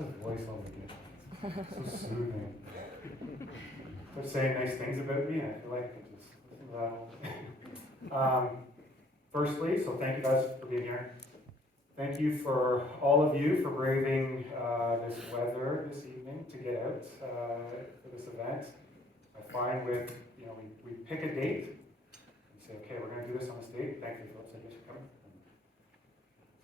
has a voice on the gift. So soothing. They're saying nice things about me, and I feel like I can just listen to that all day. Firstly, so thank you guys for being here. Thank you for all of you for braving this weather this evening to get out for this event. I find with, we pick a date, we say, okay, we're going to do this on this date. Thankfully, Philip said, yes, you're coming. And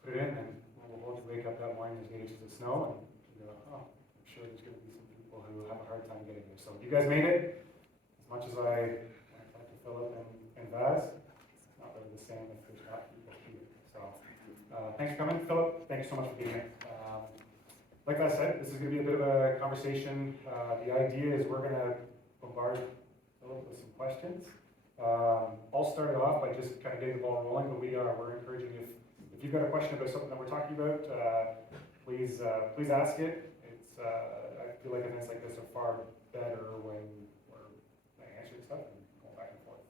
put it in, and we'll hold you wake up that morning, there's 8 inches of snow, and you go, oh, I'm sure there's going to be some people who have a hard time getting there. So you guys made it. As much as I talked to Philip and Vaz, it's not really the same if there's not people here. So thanks for coming. Philip, thank you so much for being here. Like I said, this is going to be a bit of a conversation. The idea is we're going to bombard Philip with some questions. I'll start it off by just kind of getting the ball rolling, but we're encouraging if you've got a question about something that we're talking about, please ask it. I feel like events like this are far better when we're answering stuff and going back and forth.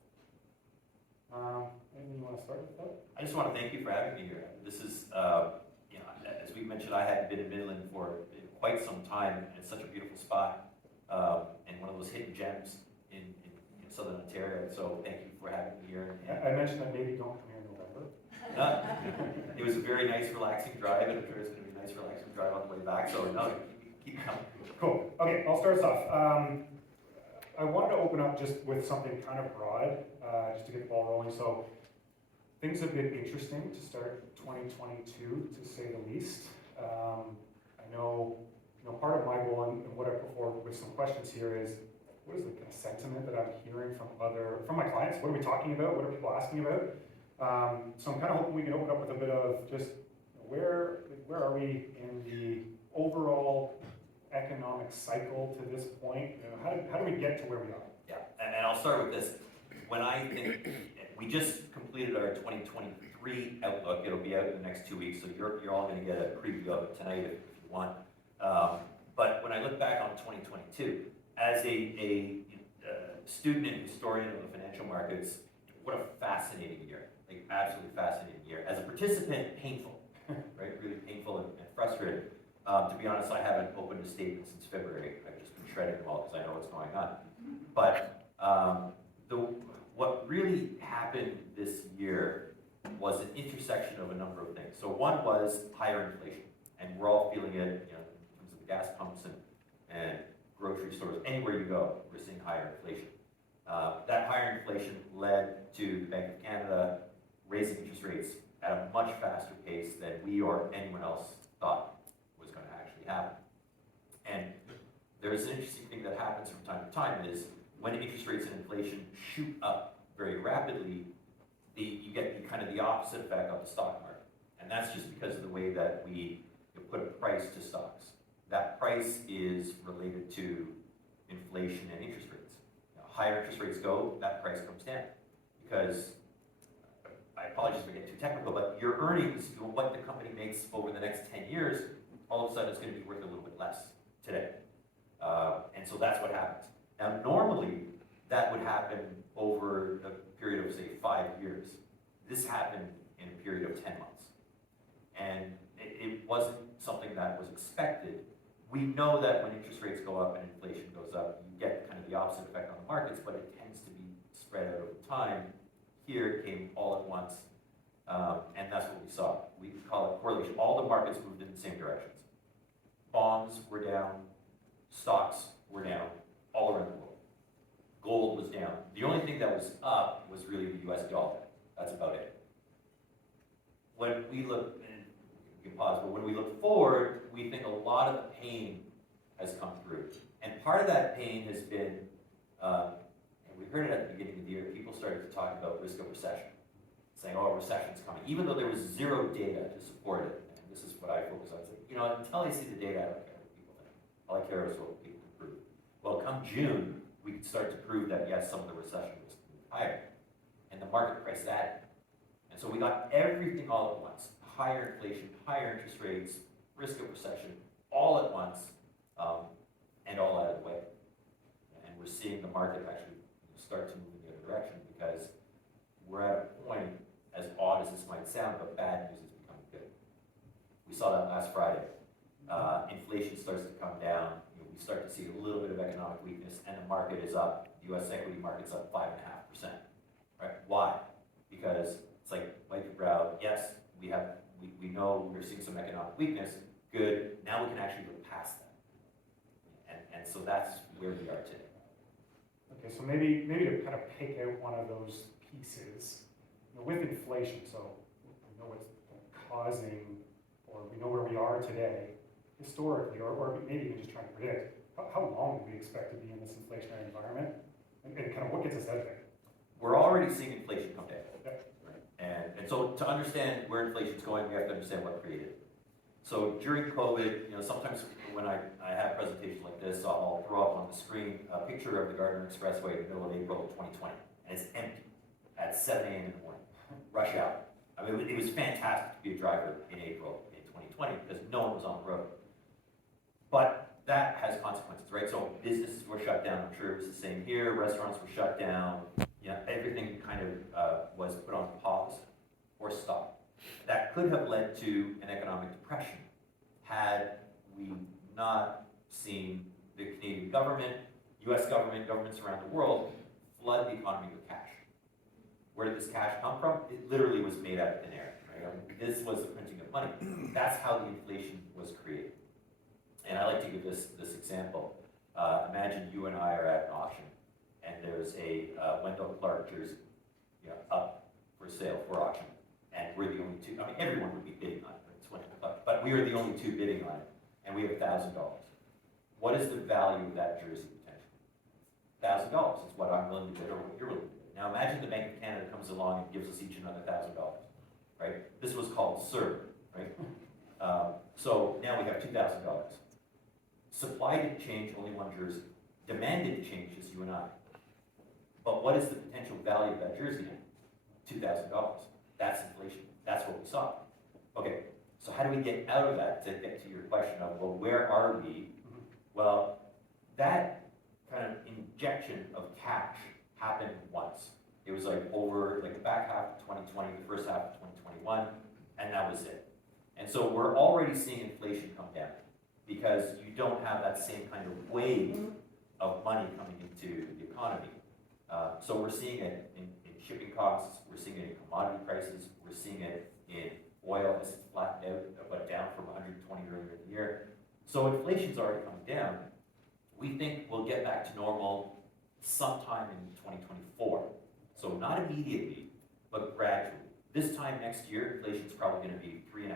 Anything you want to start with, Philip? I just want to thank you for having me here. This is, as we mentioned, I hadn't been in Midland for quite some time, and it's such a beautiful spot, and one of those hidden gems in Southern Ontario. So thank you for having me here. I mentioned that maybe don't come here in November. It was a very nice, relaxing drive, and I'm sure it's going to be a nice, relaxing drive on the way back. So no, keep coming. Cool. Okay, I'll start us off. I wanted to open up just with something kind of broad, just to get the ball rolling. So things have been interesting to start 2022, to say the least. I know part of my goal and what I put forward with some questions here is, what is the kind of sentiment that I'm hearing from my clients? What are we talking about? What are people asking about? So I'm kind of hoping we can open up with a bit of just where are we in the overall economic cycle to this point? How do we get to where we are? Yeah, and I'll start with this. When I think we just completed our 2023 outlook, it'll be out in the next 2 weeks, so you're all going to get a preview of it tonight if you want. But when I look back on 2022, as a student and historian of the financial markets, what a fascinating year, like absolutely fascinating year. As a participant, painful, right? Really painful and frustrating. To be honest, I haven't opened a statement since February. I've just been shredding them all because I know what's going on. But what really happened this year was an intersection of a number of things. So one was higher inflation, and we're all feeling it, in terms of the gas pumps and grocery stores. Anywhere you go, we're seeing higher inflation. That higher inflation led to the Bank of Canada raising interest rates at a much faster pace than we or anyone else thought was going to actually happen. And there's an interesting thing that happens from time to time is when interest rates and inflation shoot up very rapidly, you get kind of the opposite effect on the stock market. And that's just because of the way that we put a price to stocks. That price is related to inflation and interest rates. Higher interest rates go, that price comes down. Because, I apologize if I get too technical, but your earnings, what the company makes over the next 10 years, all of a sudden it's going to be worth a little bit less today. And so that's what happens. Now, normally, that would happen over a period of, say, 5 years. This happened in a period of 10 months. And it wasn't something that was expected. We know that when interest rates go up and inflation goes up, you get kind of the opposite effect on the markets, but it tends to be spread out over time. Here it came all at once, and that's what we saw. We call it correlation. All the markets moved in the same directions. Bonds were down, stocks were down, all around the world. Gold was down. The only thing that was up was really the US dollar. That's about it. When we look, and we can pause, but when we look forward, we think a lot of the pain has come through. And part of that pain has been, and we heard it at the beginning of the year, people started to talk about risk of recession, saying, oh, recession's coming, even though there was zero data to support it. And this is what I focus on. It's like, until I see the data, I don't care what people think. All I care is what people can prove. Well, come June, we could start to prove that, yes, some of the recession was higher. And the market priced that. And so we got everything all at once. Higher inflation, higher interest rates, risk of recession, all at once, and all out of the way. And we're seeing the market actually start to move in the other direction because we're at a point, as odd as this might sound, but bad news is becoming good. We saw that last Friday. inflation starts to come down, we start to see a little bit of economic weakness, and the market is up, the US equity market's up 5.5%, right? Why? Because it's like, wipe your brow, yes, we know we're seeing some economic weakness, good, now we can actually look past that. And so that's where we are today. Okay, so maybe to kind of pick out one of those pieces, with inflation, so we know what's causing, or we know where we are today, historically, or maybe even just trying to predict, how long do we expect to be in this inflationary environment, and kind of what gets us out of it? We're already seeing inflation come down. Okay. Right? And so to understand where inflation's going, we have to understand what created it. So during COVID, sometimes when I have presentations like this, I'll throw up on the screen a picture of the Gardner Expressway in the middle of April of 2020, and it's empty at 7 a.m. in the morning, rush hour. I mean, it was fantastic to be a driver in April in 2020 because no one was on the road. But that has consequences, right? So businesses were shut down. I'm sure it was the same here. Restaurants were shut down. Everything kind of was put on pause or stopped. That could have led to an economic depression had we not seen the Canadian government, US government, governments around the world flood the economy with cash. Where did this cash come from? It literally was made out of thin air, right? This was the printing of money. That's how the inflation was created. And I like to give this example. Imagine you and I are at an auction, and there's a Wendell Clark jersey, up for sale, for auction, and we're the only two. I mean, everyone would be bidding on it, but we are the only two bidding on it, and we have $1,000. What is the value of that jersey potentially? $1,000 is what I'm willing to bid, or what you're willing to bid. Now imagine the Bank of Canada comes along and gives us each another $1,000, right? This was called CERB, right? So now we have $2,000. Supply didn't change, only one jersey. Demand didn't change, just you and I. But what is the potential value of that jersey now? $2,000. That's inflation. That's what we saw. Okay, so how do we get out of that to get to your question of, well, where are we? Well, that kind of injection of cash happened once. It was like over the back half of 2020, the first half of 2021, and that was it. And so we're already seeing inflation come down because you don't have that same kind of wave of money coming into the economy. So we're seeing it in shipping costs, we're seeing it in commodity prices, we're seeing it in oil as it's flattened out, but down from 120 earlier in the year. So inflation's already coming down. We think we'll get back to normal sometime in 2024. So not immediately, but gradually. This time next year, inflation's probably going to be 3.5%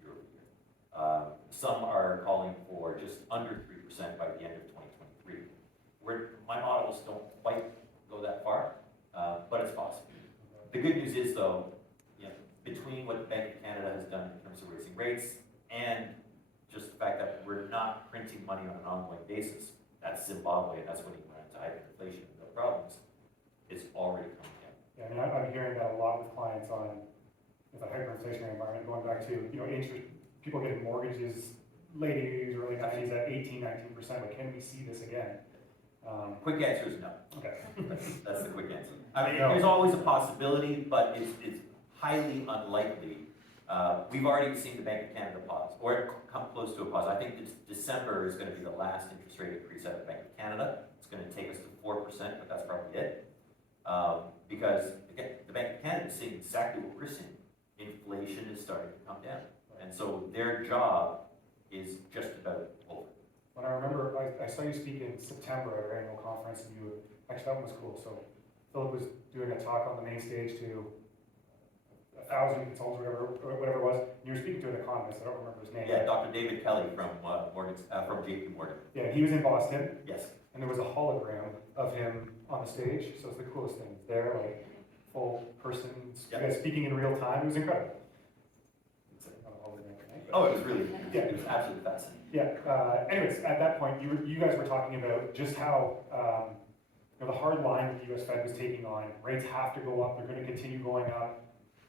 year over year. Some are calling for just under 3% by the end of 2023. My models don't quite go that far, but it's possible. The good news is, though, between what the Bank of Canada has done in terms of raising rates and just the fact that we're not printing money on an ongoing basis, that's Zimbabwe, and that's when he went into hyperinflation and no problems, it's already coming down. Yeah, I mean, I'm hearing that a lot with clients on the hyperinflationary environment, going back to, interest, people getting mortgages late 80s, early 90s at 18, 19%, but can we see this again? Quick answer is no. Okay. That's the quick answer. I mean, No. there's always a possibility, but it's highly unlikely. We've already seen the Bank of Canada pause, or come close to a pause. I think December is going to be the last interest rate increase out of the Bank of Canada. It's going to take us to 4%, but that's probably it. Because, again, the Bank of Canada is seeing exactly what we're seeing. Inflation is starting to come down. And so their job is just about over. When I remember, I saw you speak in September at our annual conference, and actually that one was cool. So Philip was doing a talk on the main stage to 1,000 consultants, whatever it was. And you were speaking to an economist. I don't remember his name. Yeah, Dr. David Kelly from JP Morgan. Yeah, he was in Boston. Yes. And there was a hologram of him on the stage. So it's the coolest thing. There, full person, speaking in real time. It was incredible. It's not a hologram, right? Oh, it was really, it was absolutely fascinating. Yeah. Anyways, at that point, you guys were talking about just how the hard line that the U.S. Fed was taking on. Rates have to go up. They're going to continue going up.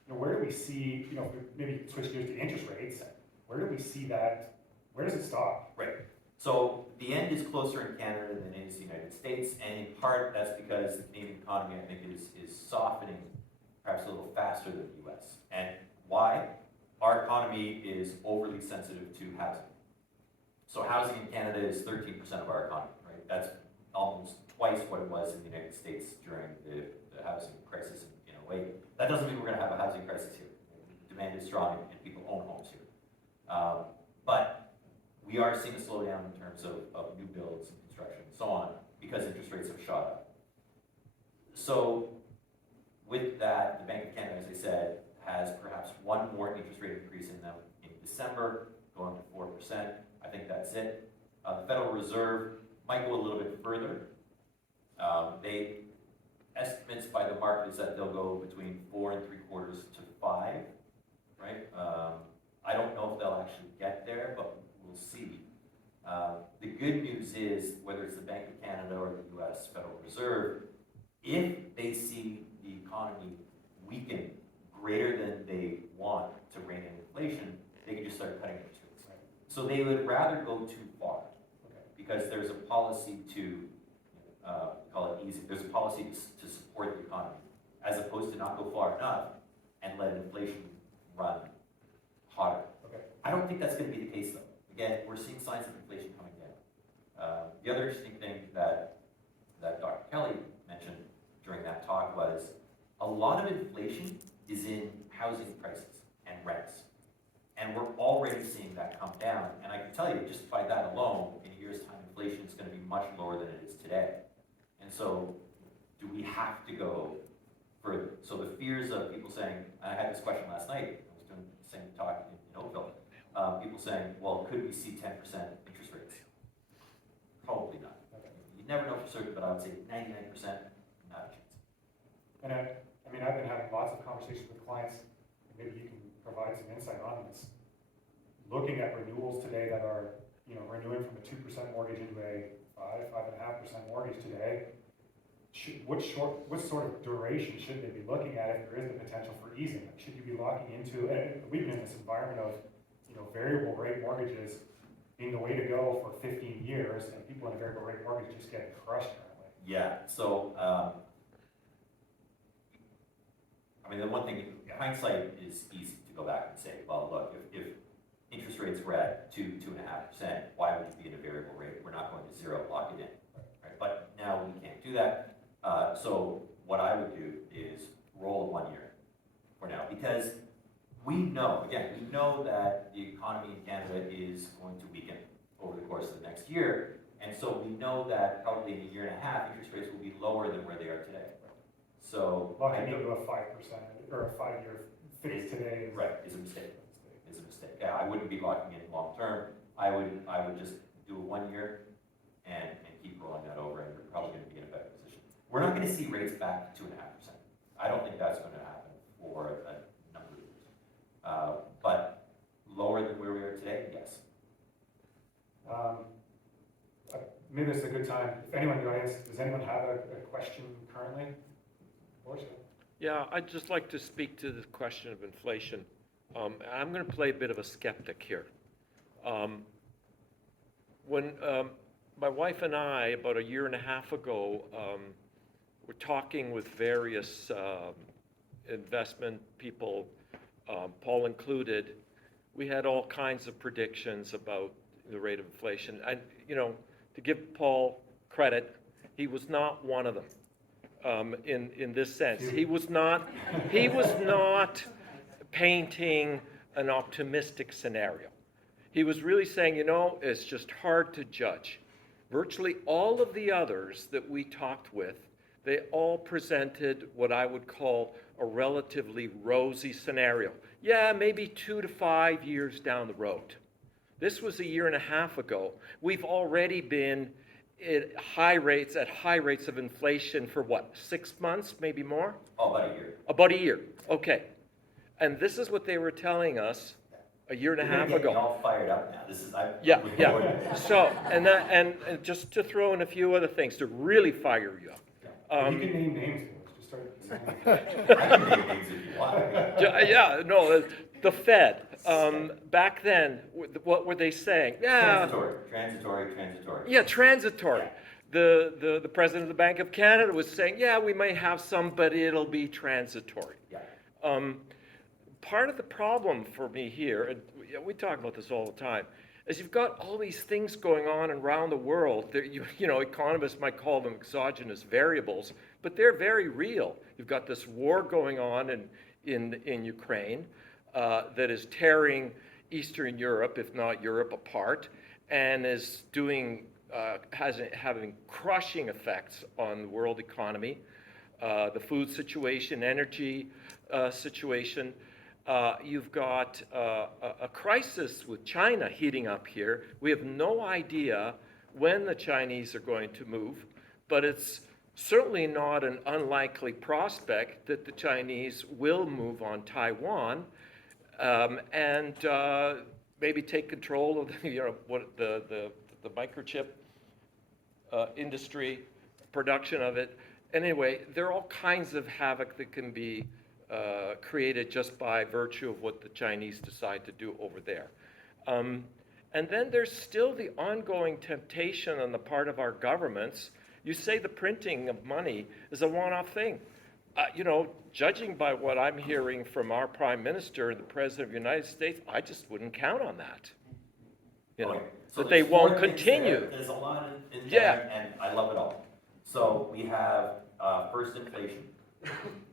Where do we see, if we maybe switch gears to interest rates, where do we see that? Where does it stop? Right. So the end is closer in Canada than it is the United States, and in part that's because the Canadian economy, I think, is softening perhaps a little faster than the U.S. And why? Our economy is overly sensitive to housing. So housing in Canada is 13% of our economy, right? That's almost twice what it was in the United States during the housing crisis in 08. That doesn't mean we're going to have a housing crisis here. Demand is strong and people own homes here. But we are seeing a slowdown in terms of new builds and construction and so on because interest rates have shot up. So with that, the Bank of Canada, as I said, has perhaps one more interest rate increase in them in December, going to 4%. I think that's it. The Federal Reserve might go a little bit further. Estimates by the market is that they'll go between 4 3/4 to 5, right? I don't know if they'll actually get there, but we'll see. The good news is, whether it's the Bank of Canada or the U.S. Federal Reserve, if they see the economy weaken greater than they want to rein in inflation, they can just start cutting interest rates. Right. So they would rather go too far, Okay. because there's a policy to call it easy. There's a policy to support the economy, as opposed to not go far enough and let inflation run hotter. Okay. I don't think that's going to be the case, though. Again, we're seeing signs of inflation coming down. The other interesting thing that Dr. Kelly mentioned during that talk was a lot of inflation is in housing prices and rents. And we're already seeing that come down. And I can tell you, just by that alone, in a year's time, inflation is going to be much lower than it is today. And so, do we have to go further? So the fears of people saying, and I had this question last night, I was doing the same talk in Oakville, people saying, well, could we see 10% interest rates? Probably not. Okay. You never know for certain, but I would say 99%, not a chance. And I mean, I've been having lots of conversations with clients, and maybe you can provide some insight on this. Looking at renewals today that are, renewing from a 2% mortgage into a 5.5% mortgage today, what sort of duration should they be looking at if there is the potential for easing? Should you be locking into, and we've been in this environment of, variable rate mortgages being the way to go for 15 years, and people in a variable rate mortgage just getting crushed currently. Yeah, so, the one thing, hindsight is easy to go back and say, well, look, if interest rates were at 2.5%, why would you be in a variable rate? We're not going to zero, lock it in. Right? But now we can't do that. So what I would do is roll 1 year for now, because we know that the economy in Canada is going to weaken over the course of the next year. And so we know that probably in a year and a half, interest rates will be lower than where they are today. So locking into a 5% or a 5-year fix today is a mistake. Is a mistake. Yeah, I wouldn't be locking in long term. I would just do a 1 year and keep rolling that over, and you're probably going to be in a better position. We're not going to see rates back to 2.5%. I don't think that's going to happen for a number of years. But lower than where we are today, yes. Maybe it's a good time. If anyone in the audience, does anyone have a question currently? Yeah, I'd just like to speak to the question of inflation. I'm going to play a bit of a skeptic here. When my wife and I, about a year and a half ago, were talking with various investment people, Paul included, we had all kinds of predictions about the rate of inflation. And, to give Paul credit, he was not one of them. In this sense, he was not painting an optimistic scenario. He was really saying, it's just hard to judge. Virtually all of the others that we talked with, they all presented what I would call a relatively rosy scenario. Yeah, maybe 2 to 5 years down the road. This was a year and a half ago. We've already been at high rates of inflation for what, 6 months, maybe more? Oh, about a year. About a year, okay. And this is what they were telling us a year and a half ago. You're all fired up now. Yeah. So, and just to throw in a few other things to really fire you up. You can name names. Just start saying. I can name names if you want. Yeah, no, the Fed. Back then, what were they saying? Yeah. Transitory. Yeah, transitory. The president of the Bank of Canada was saying, yeah, we may have some, but it'll be transitory. Yeah. Part of the problem for me here, and we talk about this all the time, is you've got all these things going on around the world. Economists might call them exogenous variables, but they're very real. You've got this war going on in Ukraine that is tearing Eastern Europe, if not Europe, apart, and is having crushing effects on the world economy, the food situation, energy situation. You've got a crisis with China heating up here. We have no idea when the Chinese are going to move, but it's certainly not an unlikely prospect that the Chinese will move on Taiwan and maybe take control of the microchip industry, production of it. Anyway, there are all kinds of havoc that can be created just by virtue of what the Chinese decide to do over there. And then there's still the ongoing temptation on the part of our governments. You say the printing of money is a one-off thing. Judging by what I'm hearing from our Prime Minister and the President of the United States, I just wouldn't count on that. Okay. So That they there's four won't things continue. There's a lot in Yeah. there, and I love it all. So we have first inflation,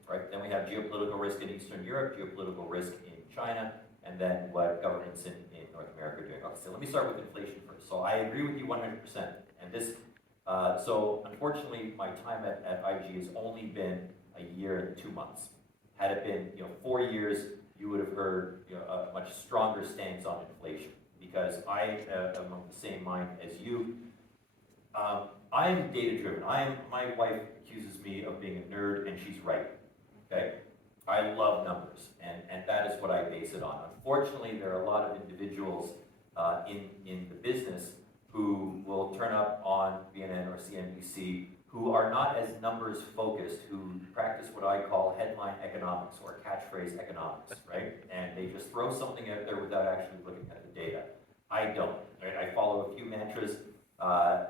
right? Then we have geopolitical risk in Eastern Europe, geopolitical risk in China, and then what governments in North America are doing. Okay, so let me start with inflation first. So I agree with you 100%. And this, so unfortunately, my time at IG has only been a year and 2 months. Had it been 4 years, you would have heard a much stronger stance on inflation, because I am of the same mind as you. I am data driven. My wife accuses me of being a nerd, and she's right. Okay, I love numbers, and that is what I base it on. Unfortunately, there are a lot of individuals in the business who will turn up on CNN or CNBC who are not as numbers focused, who practice what I call headline economics or catchphrase economics, right? And they just throw something out there without actually looking at the data. I don't. Right? I follow a few mantras.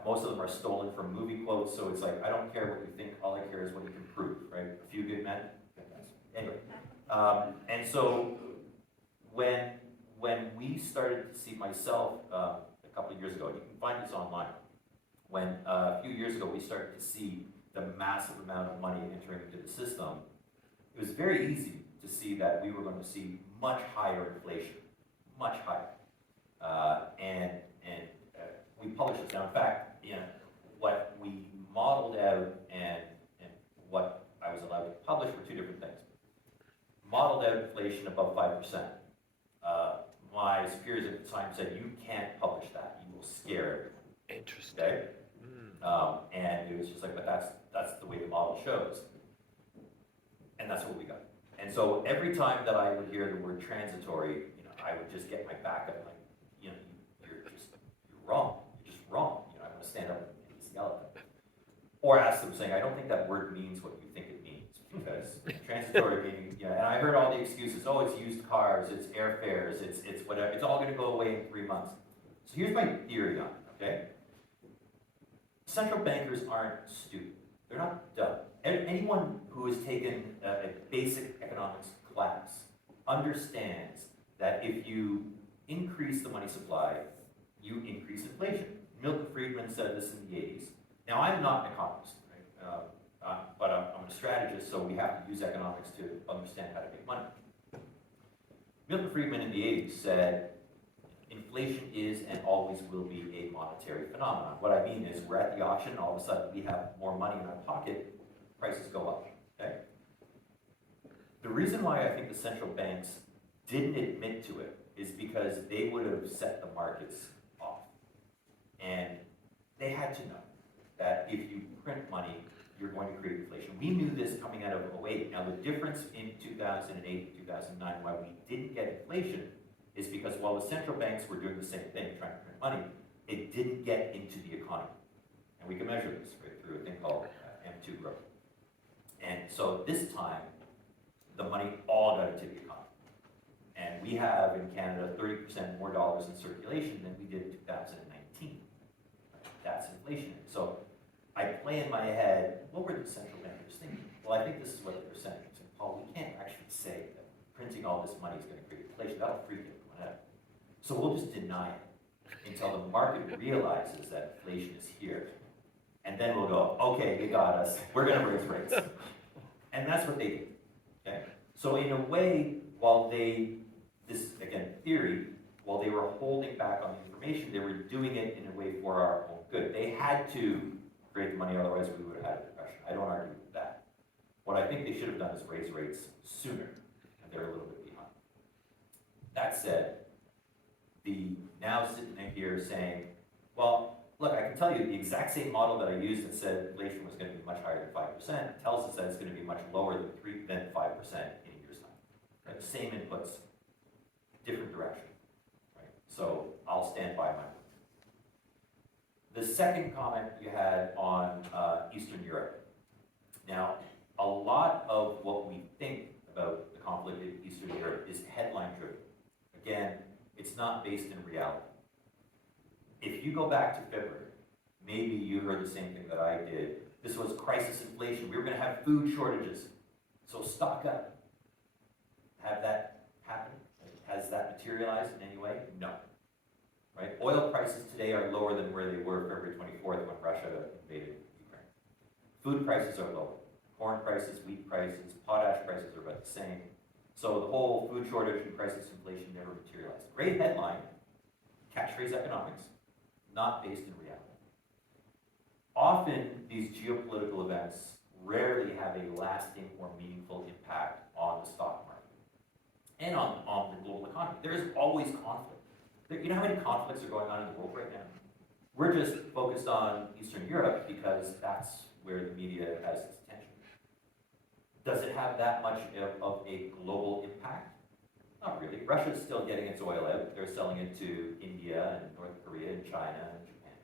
Most of them are stolen from movie quotes, so it's like, I don't care what you think, all I care is what you can prove, right? A few good men. Anyway, and so when we started to see myself a couple of years ago, you can find this online, when a few years ago we started to see the massive amount of money entering into the system, it was very easy to see that we were going to see much higher inflation, much higher. And we published this. Now, in fact, what we modeled out and what I was allowed to publish were two different things. Modeled out inflation above 5%. My superiors at the time said, you can't publish that. You will scare everyone. Interesting. Okay? And it was just like, but that's the way the model shows. And that's what we got. And so every time that I would hear the word transitory, I would just get my back up, like, you're wrong. You're just wrong. I want to stand up and just yell at them. Or ask them saying, I don't think that word means what you think it means. Because transitory meaning, and I heard all the excuses. Oh, it's used cars, it's airfares, it's whatever. It's all going to go away in 3 months. So here's my theory on it, okay? Central bankers aren't stupid. They're not dumb. Anyone who has taken a basic economics class understands that if you increase the money supply, you increase inflation. Milton Friedman said this in the 80s. Now, I'm not an economist, right? But I'm a strategist, so we have to use economics to understand how to make money. Milton Friedman in the 80s said, inflation is and always will be a monetary phenomenon. What I mean is, we're at the auction, and all of a sudden we have more money in our pocket, prices go up, okay? The reason why I think the central banks didn't admit to it is because they would have set the markets off. And they had to know that if you print money, you're going to create inflation. We knew this coming out of 2008. Now, the difference in 2008 and 2009 why we didn't get inflation is because while the central banks were doing the same thing, trying to print money, it didn't get into the economy. And we can measure this right through a thing called M2 growth. And so this time, the money all got into the economy. And we have in Canada 30% more dollars in circulation than we did in 2019. That's inflation. So I play in my head, what were the central bankers thinking? Well, I think this is what they were saying. So, Paul, we can't actually say that printing all this money is going to create inflation. That'll freak everyone out. So we'll just deny it. until the market realizes that inflation is here. And then we'll go, okay, you got us, we're gonna raise rates. And that's what they did, okay? So in a way, while this, again, theory, while they were holding back on the information, they were doing it in a way for our own good. They had to create the money, otherwise we would have had a depression. I don't argue with that. What I think they should have done is raise rates sooner, and they're a little bit behind. That said, now sitting here saying, well, look, I can tell you the exact same model that I used that said inflation was going to be much higher than 5% tells us that it's going to be much lower than 5% in a year's time. Right? Same inputs, different direction. Right? So I'll stand by my word. The second comment you had on Eastern Europe. Now, a lot of what we think about the conflict in Eastern Europe is headline driven. Again, it's not based in reality. If you go back to February, maybe you heard the same thing that I did. This was crisis inflation. We were going to have food shortages. So stock up. Have that happen? Has that materialized in any way? No. Right? Oil prices today are lower than where they were February 24th when Russia invaded Ukraine. Food prices are lower. Corn prices, wheat prices, potash prices are about the same. So the whole food shortage and crisis inflation never materialized. Great headline, catchphrase economics, not based in reality. Often these geopolitical events rarely have a lasting or meaningful impact on the stock market and on the global economy. There is always conflict. You know how many conflicts are going on in the world right now? We're just focused on Eastern Europe because that's where the media has its attention. Does it have that much of a global impact? Not really. Russia's still getting its oil out. They're selling it to India and North Korea and China and Japan.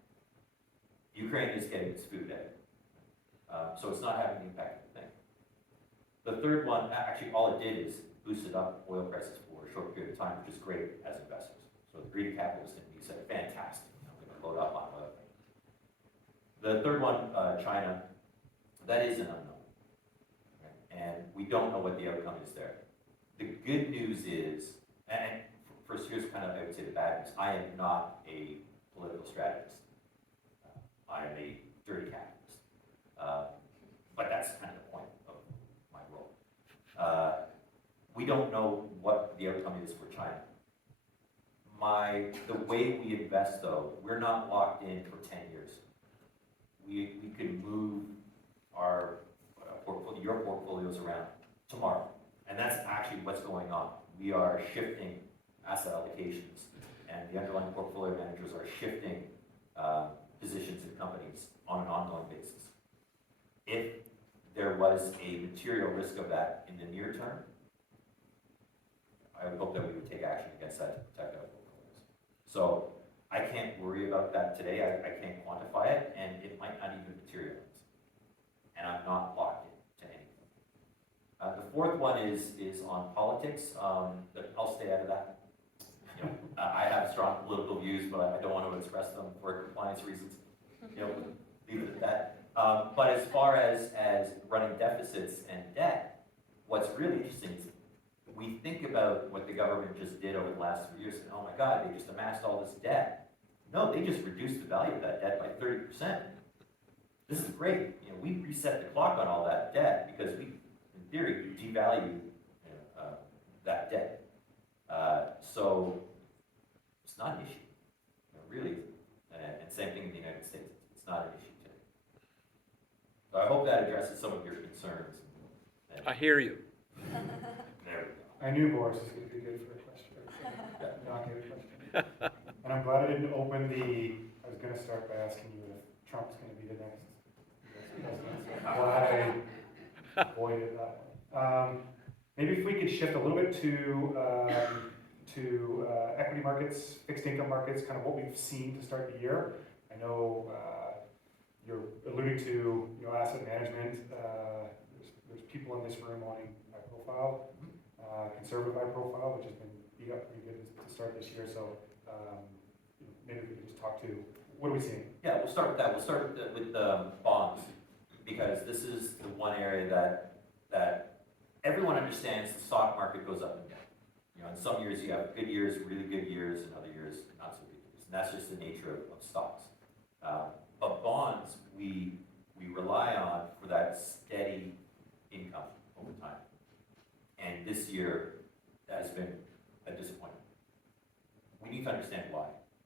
Ukraine is getting its food out. So it's not having the impact of the thing. The third one, actually all it did is boosted up oil prices for a short period of time, which is great as investors. So the greedy capitalist in me said, fantastic, I'm going to load up on oil. The third one, China, that is an unknown. And we don't know what the outcome is there. The good news is, and first here's kind of, I would say the bad news, I am not a political strategist. I am a dirty capitalist. But that's kind of the point of my role. We don't know what the outcome is for China. The way we invest though, we're not locked in for 10 years. We could move our your portfolios around tomorrow. And that's actually what's going on. We are shifting asset allocations, and the underlying portfolio managers are shifting positions in companies on an ongoing basis. If there was a material risk of that in the near term, I would hope that we would take action against that to protect our portfolios. So I can't worry about that today. I can't quantify it, and it might not even materialize. And I'm not locked in to anything. The fourth one is on politics. But I'll stay out of that. You know, I have strong political views, but I don't want to express them for compliance reasons. You know, leave it at that. But as far as running deficits and debt, what's really interesting is we think about what the government just did over the last 3 years, and oh my God, they just amassed all this debt. No, they just reduced the value of that debt by 30%. This is great. You know, we reset the clock on all that debt because we, in theory, devalue that debt. So it's not an issue, really. And same thing in the United States. It's not an issue today. So I hope that addresses some of your concerns. I hear you. There we go. I knew Boris was going to be good for a question. Not good question. And I'm glad I didn't open I was going to start by asking you if Trump's going to be the next president. I'm glad I avoided that one. Maybe if we could shift a little bit to equity markets, fixed income markets, kind of what we've seen to start the year. I know you're alluding to asset management. There's people in this room owning high profile, conservative high profile, which has been beat up pretty good to start this year. So maybe we could just talk to what are we seeing? Yeah, we'll start with that. We'll start with the bonds, because this is the one area that everyone understands. The stock market goes up and down. In some years you have good years, really good years, and other years not so good years. And and that's just the nature of stocks. But bonds, we rely on for that steady income over time. And this year has been a disappointment. We need to understand why.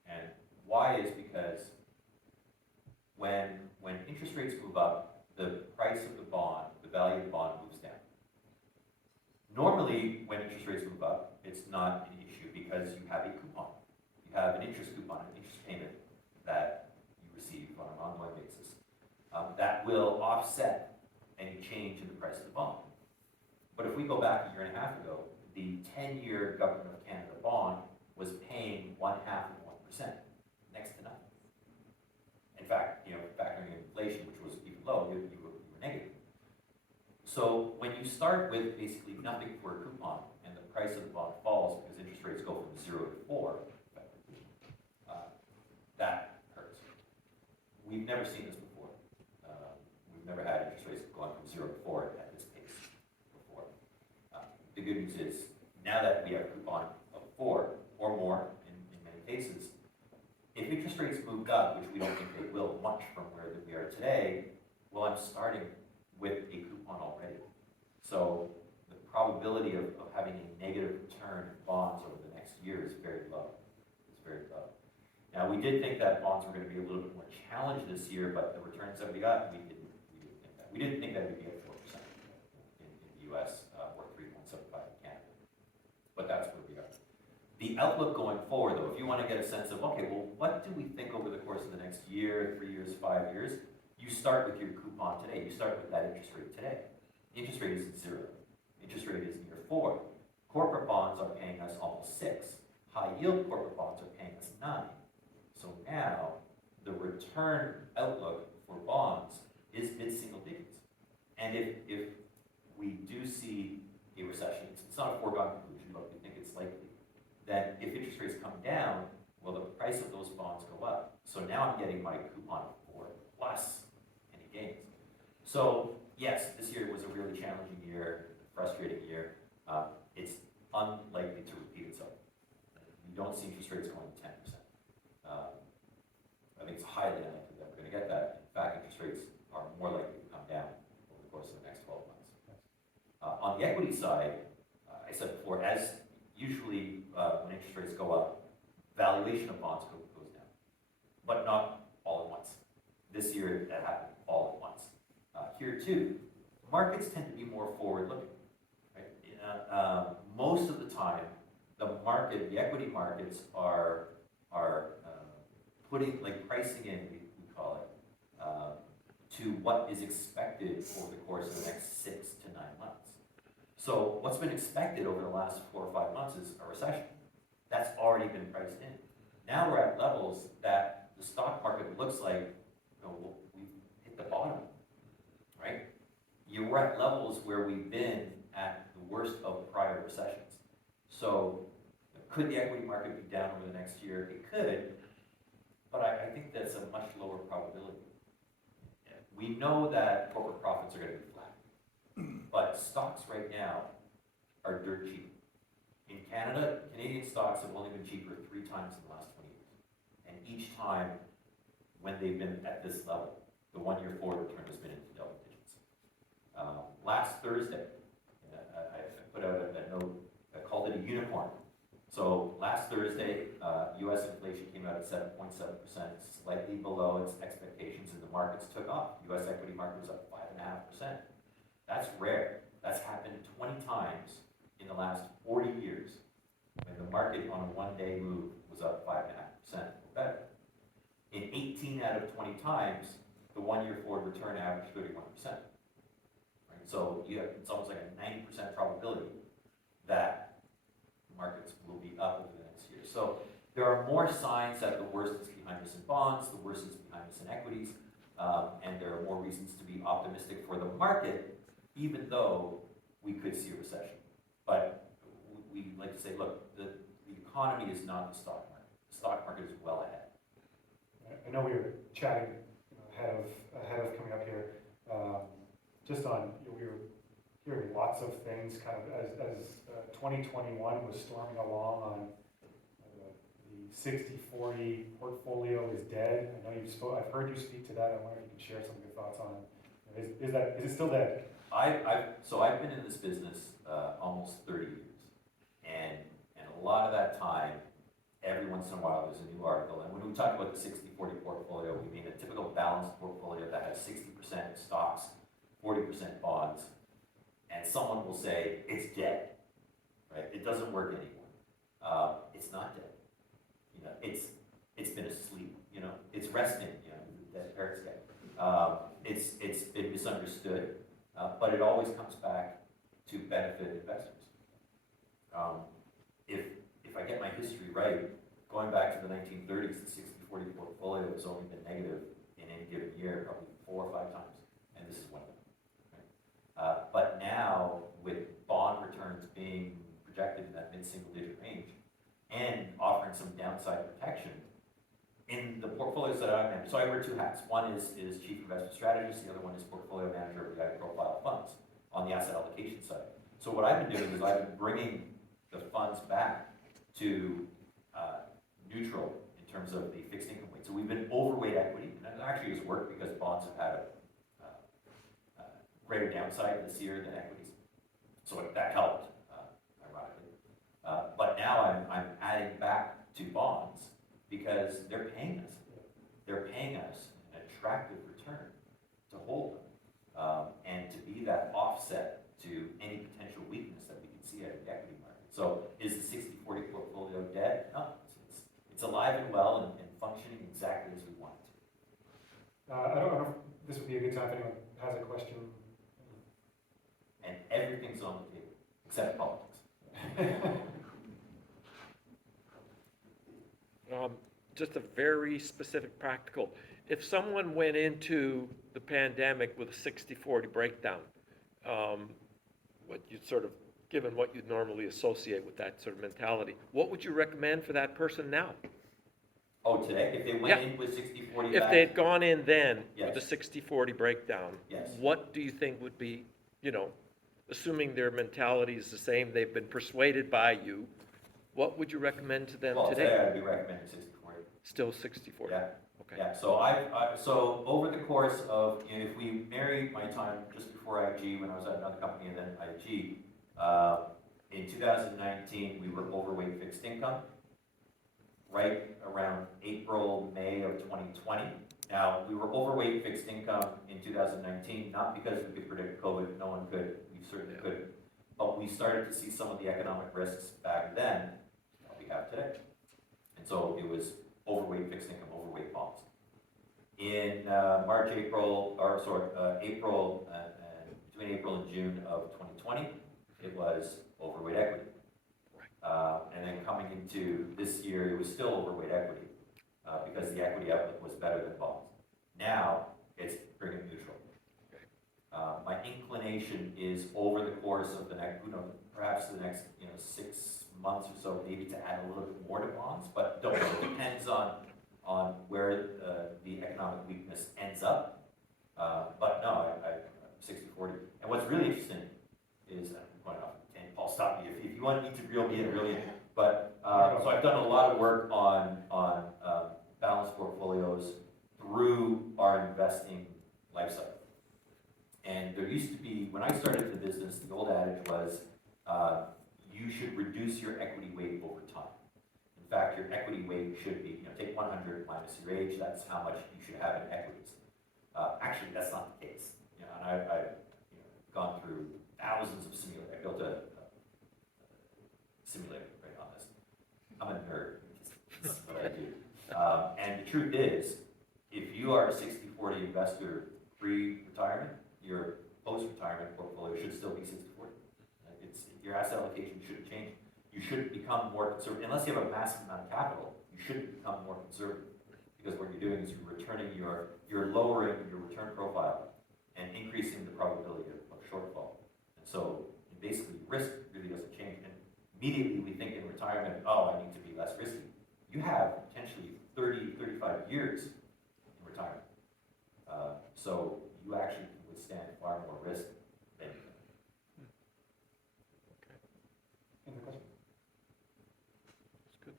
And why is because when interest rates move up, the price of the bond, the value of the bond moves down. Normally, when interest rates move up, it's not an issue because you have a coupon. You have an interest coupon, an interest payment that you receive on an ongoing basis. That will offset any change in the price of the bond. But if we go back a year and a half ago, the 10-year Government of Canada bond was paying 0.5%, next to nothing. In fact, factoring in inflation, which was even low, you were negative. So when you start with basically nothing for a coupon and the price of the bond falls because interest rates go from 0 to 4, that hurts. We've never seen this before. We've never had interest rates going from 0 to 4 at this pace before. The good news is, now that we have a coupon of 4 or more in many cases, if interest rates moved up, which we don't think they will much from where we are today, well, I'm starting with a coupon already. So the probability of having a negative return in bonds over the next year is very low. It's very low. Now, we did think that bonds were going to be a little bit more challenged this year, but the returns that we got, we didn't think that. We didn't think that it would be at 4% in the US or 3.75 in Canada. But that's where we are. The outlook going forward, though, if you want to get a sense of, okay, well, what do we think over the course of the next year, 3 years, 5 years? You start with your coupon today. You start with that interest rate today. The interest rate isn't 0. Interest rate is near 4. Corporate bonds are paying us almost 6. High yield corporate bonds are paying us 9. So now the return outlook for bonds is mid-single digits. And if we do see a recession, it's not a foregone conclusion, but we think it's likely, then if interest rates come down, well, the price of those bonds go up. So now I'm getting my coupon for plus any gains. So yes, this year was a really challenging year, frustrating year. It's unlikely to repeat itself. You don't see interest rates going to 10%. I think it's highly unlikely that we're going to get that. In fact, interest rates are more likely to come down over the course of the next 12 months. On the equity side, I said before, as usually when interest rates go up, valuation of bonds goes down, but not all at once. This year, that happened all at once. Here too, markets tend to be more forward-looking. Right? Most of the time, the equity markets are putting, pricing in, we call it, to what is expected over the course of the next 6 to 9 months. So what's been expected over the last 4 or 5 months is a recession. That's already been priced in. Now we're at levels that the stock market looks like, we've hit the bottom, right? We're at levels where we've been at the worst of prior recessions. So could the equity market be down over the next year? It could, but I think that's a much lower probability. We know that corporate profits are going to be flat, but stocks right now are dirt cheap. In Canada, Canadian stocks have only been cheaper 3 times in the last 20 years. And each time when they've been at this level, the 1-year forward return has been into double digits. Last Thursday, I put out a note, I called it a unicorn. So last Thursday, U.S. inflation came out at 7.7%, slightly below its expectations, and the markets took off. U.S. equity market was up 5.5%. That's rare. That's happened 20 times in the last 40 years, when the market on a one-day move was up 5.5% or better. In 18 out of 20 times, the 1-year forward return averaged 31%. Right? So it's almost like a 90% probability that markets will be up over the next year. So there are more signs that the worst is behind us in bonds, the worst is behind us in equities, and there are more reasons to be optimistic for the market, even though we could see a recession. But we like to say, look, the economy is not the stock market. The stock market is well ahead. I know we were chatting ahead of coming up here, just on, we were hearing lots of things kind of as 2021 was storming along on the 60/40 portfolio is dead? I know I've heard you speak to that. I wonder if you can share some of your thoughts on it. Is it still dead? I've been in this business almost 30 years, and a lot of that time, every once in a while, there's a new article. And when we talk about the 60/40 portfolio, we mean a typical balanced portfolio that has 60% stocks, 40% bonds, and someone will say it's dead, right? It doesn't work anymore. It's not dead. You know, it's been asleep. You know, it's resting. You know, that parrot's dead. It's been misunderstood, but it always comes back to benefit investors. If I get my history right, going back to the 1930s, the 60/40 portfolio has only been negative in any given year, probably 4 or 5 times, and this is one of them. Right? But now, with bond returns being projected in that mid-single-digit range and offering some downside protection, in the portfolios that I manage, so I wear 2 hats. One is Chief Investment Strategist, the other one is Portfolio Manager of the high-profile funds on the asset allocation side. So what I've been doing is I've been bringing the funds back to neutral in terms of the fixed income weight. So we've been overweight equity, and it actually has worked because bonds have had a greater downside this year than equities. So that helped, ironically. But now I'm adding back to bonds because they're paying us. They're paying us an attractive return to hold them, and to be that offset to any potential weakness that we can see out of the equity market. So is the 60/40 portfolio dead? No, it's alive and well and functioning exactly as we want it to. I don't know if this would be a good time if anyone has a question. And everything's on the table, except politics. Just a very specific practical. If someone went into the pandemic with a 60/40 breakdown, what you'd sort of, given what you'd normally associate with that sort of mentality, what would you recommend for that person now? Oh, today? If they went in with 60/40 If back, they had gone in then Yes. with a 60/40 breakdown, Yes. what do you think would be, you know, assuming their mentality is the same, they've been persuaded by you, what would you recommend to them well, today? today I'd be recommending 60/40. Still 60/40? Yeah. Okay. Yeah, so so over the course of, you know, if we marry my time just before IG, when I was at another company and then IG, in 2019, we were overweight fixed income, right around April, May of 2020. Now, we were overweight fixed income in 2019, not because we could predict COVID, no one could, we certainly couldn't, but we started to see some of the economic risks back then that we have today. And so it was overweight fixed income, overweight bonds. In between April and June of 2020, it was overweight equity. And then coming into this year, it was still overweight equity because the equity outlook was better than bonds. Now, it's bringing neutral. My inclination is over the course of the next, perhaps the next 6 months or so, maybe to add a little bit more to bonds, but don't know. It depends on where the economic weakness ends up. But no, I'm 60/40. And what's really interesting is, I'm going off, and Paul, stop me if you want me to reel me in, reel me in. But so I've done a lot of work on balanced portfolios through our investing life cycle. And there used to be, when I started the business, the old adage was, you should reduce your equity weight over time. In fact, your equity weight should be, take 100 minus your age, that's how much you should have in equities. Actually, that's not the case. And I've gone through thousands of simulators. I built a simulator right on this. I'm a nerd. This is what I do. And the truth is, if you are a 60/40 investor pre-retirement, your post-retirement portfolio should still be 60/40. Your asset allocation shouldn't change. You shouldn't become more conservative. Unless you have a massive amount of capital, you shouldn't become more conservative. Because what you're doing is you're lowering your return profile and increasing the probability of shortfall. And so basically risk really doesn't change. And immediately we think in retirement, oh, I need to be less risky. You have potentially 30, 35 years in retirement. So you actually can withstand far more risk than you can. Any question? That's good.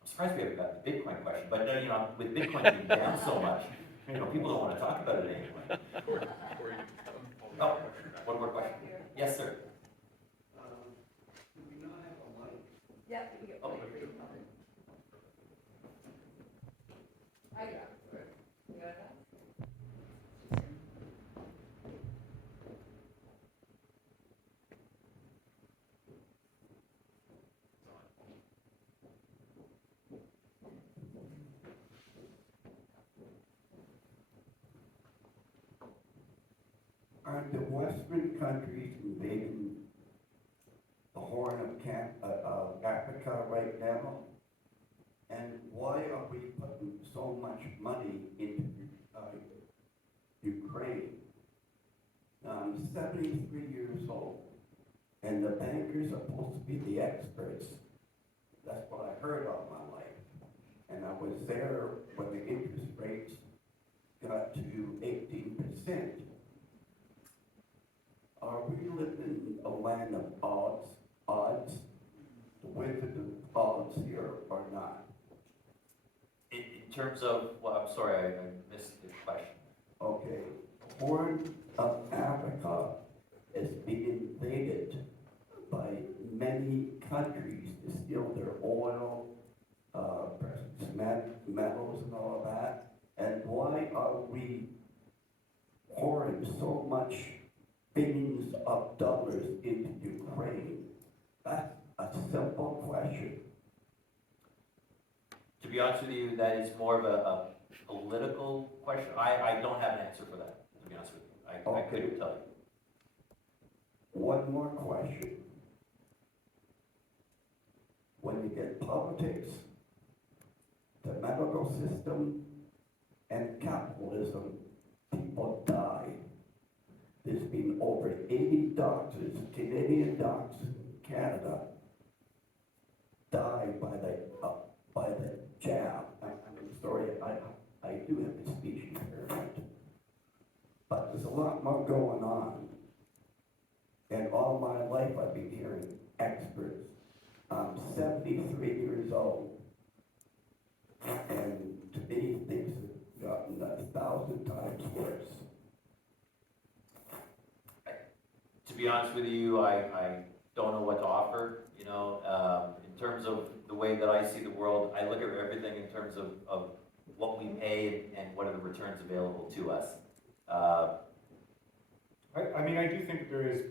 I'm surprised we haven't got the Bitcoin question, but no, you know, with Bitcoin being down so much, you know, people don't want to talk about it anymore. Oh, one more question. Yes, sir. Do we not have a mic? Yeah, we get. Oh, I got it. You got that? Aren't the Western countries invading the Horn of Africa right now? And why are we putting so much money into Ukraine? Now, I'm 73 years old, and the bankers are supposed to be the experts. That's what I heard all my life. And I was there when the interest rates got to 18%. Are we living in a land of odds, the wizard of odds here or not? in terms of, well, I'm sorry, I missed the question. Okay, Horn of Africa is being invaded by many countries to steal their oil, precious metals and all of that. And why are we pouring so much billions of dollars into Ukraine? That's a simple question. To be honest with you, that is more of a political question. I don't have an answer for that, to be honest with you. I couldn't tell you. One more question. When you get politics, the medical system, and capitalism, people die. There's been over 80 doctors, Canadian doctors in Canada, died by the jab. I'm sorry, I do have a speech impairment. But there's a lot more going on. And all my life I've been hearing experts. I'm 73 years old. And to me, things have gotten 1,000 times worse. To be honest with you, I don't know what to offer. You know, in terms of the way that I see the world, I look at everything in terms of what we pay and what are the returns available to us. I mean, I do think there is,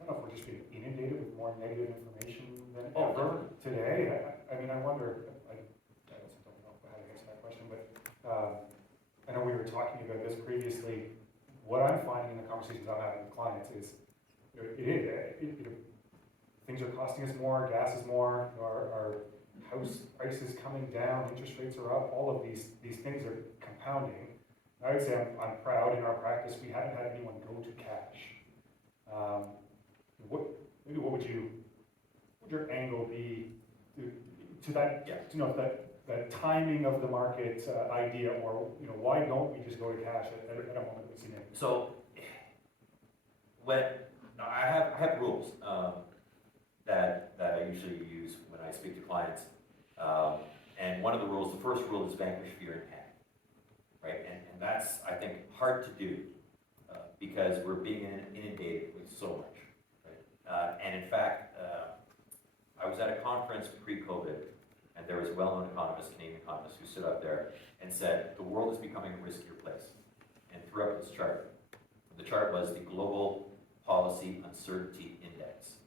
I don't know if we're just being inundated with more negative information than ever today. I mean, I wonder, I also don't know how to answer that question, but I know we were talking about this previously. What I'm finding in the conversations I'm having with clients is, things are costing us more, gas is more, our house prices coming down, interest rates are up, all of these things are compounding. I would say I'm proud in our practice, we haven't had anyone go to cash. What would your angle be to that, you know, that timing of the market idea, or, you know, why don't we just go to cash at a moment that we see it? So, when I have rules that I usually use when I speak to clients, and one of the rules, the first rule is vanquish fear and panic, right? And that's, I think, hard to do because we're being inundated with so much, right? And in fact, I was at a conference pre-COVID, and there was a well-known economist, Canadian economist, who stood up there and said, the world is becoming a riskier place. And threw up this chart. The chart was the Global Policy Uncertainty Index.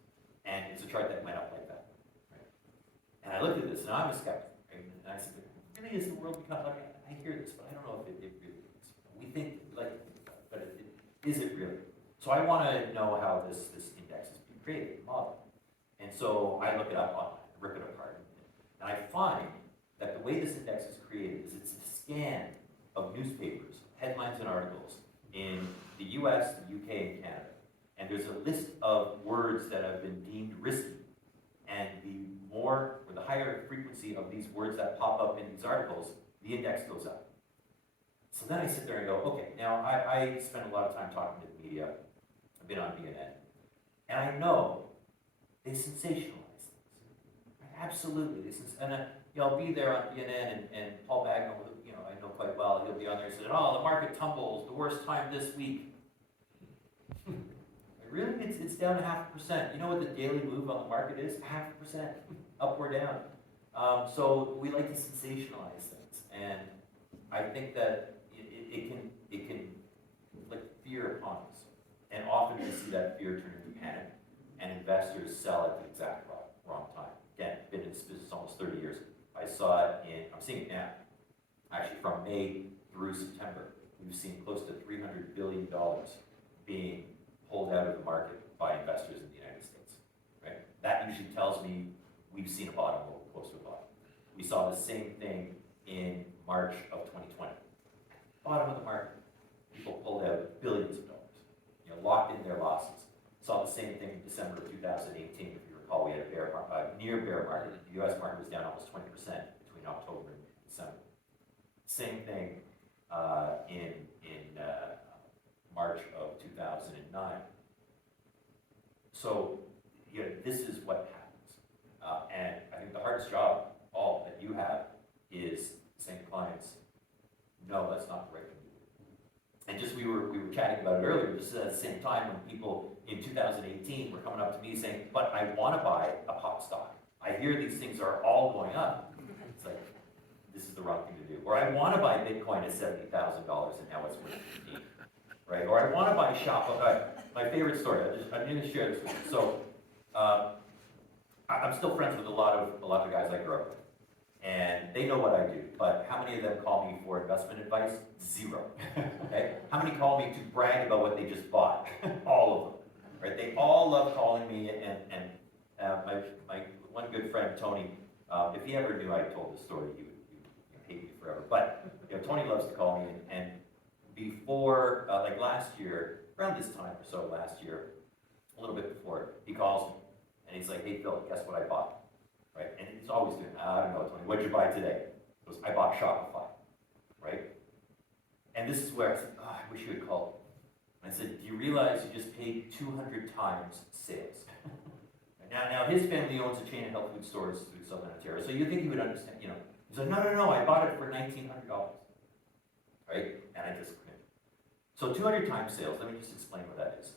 And it's a chart that went up like that. Right? And I looked at this, and I'm a skeptic. Right? And I said, really, is the world becoming, like, I hear this, but I don't know if it really is. We think, like, but is it really? So I want to know how this index is being created, modeled. And so I look it up online, rip it apart. And I find that the way this index is created is it's a scan of newspapers, headlines and articles in the US, the UK, and Canada. And there's a list of words that have been deemed risky. And the more, or the higher frequency of these words that pop up in these articles, the index goes up. So then I sit there and go, okay, now I spend a lot of time talking to the media. I've been on BNN. And I know they sensationalize things. Absolutely. And I'll be there on BNN, and Paul Bagnall, I know quite well, he'll be on there and said, oh, the market tumbles, the worst time this week. Really? It's down 0.5%. You know what the daily move on the market is? 0.5%, up or down. So we like to sensationalize things, and I think that it can inflict fear upon us. And often we see that fear turn into panic, and investors sell at the exact wrong time. Again, been in this business almost 30 years. I'm seeing it now. Actually, from May through September, we've seen close to $300 billion being pulled out of the market by investors in the United States. Right? That usually tells me we've seen a bottom or close to a bottom. We saw the same thing in March of 2020. Bottom of the market. People pulled out billions of dollars, locked in their losses. Saw the same thing in December of 2018. If you recall, we had a near bear market. The U.S. market was down almost 20% between October and December. Same thing in March of 2009. So this is what happens. And I think the hardest job, all that you have, is saying to clients, no, that's not the right thing to do. And just we were chatting about it earlier, just at the same time when people in 2018 were coming up to me saying, but I want to buy a pop stock. I hear these things are all going up. It's like, this is the wrong thing to do. Or I want to buy Bitcoin at $70,000 and now it's worth 15. Right? Or I want to buy Shopify. My favorite story. I need to share this with you. So, I'm still friends with a lot of the guys I grew up with, and they know what I do. But how many of them call me for investment advice? Zero. Okay. How many call me to brag about what they just bought? All of them. Right? They all love calling me, and my one good friend Tony. If he ever knew I told this story, he would hate me forever. But Tony loves to call me, and before, like last year, around this time or so last year, a little bit before, he calls me and he's like, hey Phil, guess what I bought? Right? And he's always doing, I don't know, Tony, what'd you buy today? He goes, I bought Shopify. Right? And this is where I said, oh, I wish you had called. And I said, do you realize you just paid 200 times sales? Now his family owns a chain of health food stores through Southern Ontario, so you think he would understand, He's like, no, I bought it for $1,900. Right? And I just couldn't. So 200 times sales, let me just explain what that is.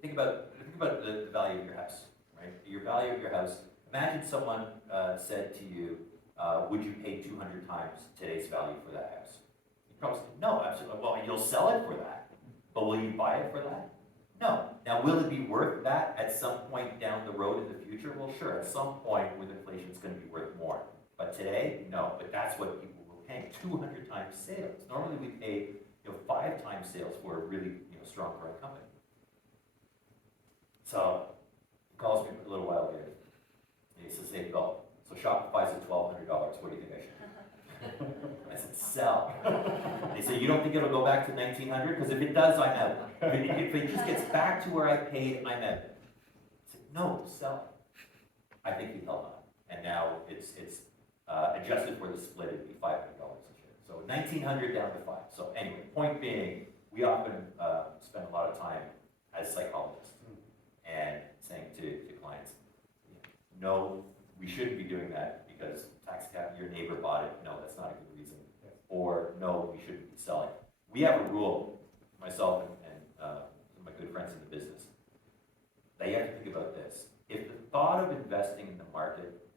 Think about the value of your house, right? Your value of your house. Imagine someone said to you, would you pay 200 times today's value for that house? You probably say, no, absolutely. Well, you'll sell it for that, but will you buy it for that? No. Now, will it be worth that at some point down the road in the future? Well, sure. At some point with inflation, it's going to be worth more. But today, no. But that's what people were paying, 200 times sales. Normally, we pay 5 times sales for a really strong growing company. So he calls me a little while later, and he says, hey, Phil, so Shopify's at $1,200. What do you think I should do? I said, sell. And he said, you don't think it'll go back to $1,900? Because if it does, I'm out. If it just gets back to where I paid, I'm out. I said, no, sell. I think he held on. And now it's adjusted for the split, it'd be $500 a share. So 1,900 down to 5. So anyway, point being, we often spend a lot of time as psychologists and saying to clients, no, we shouldn't be doing that because tax cap, your neighbor bought it. No, that's not a good reason. Or no, we shouldn't be selling. We have a rule, myself and some of my good friends in the business, that you have to think about this. If the thought of investing in the market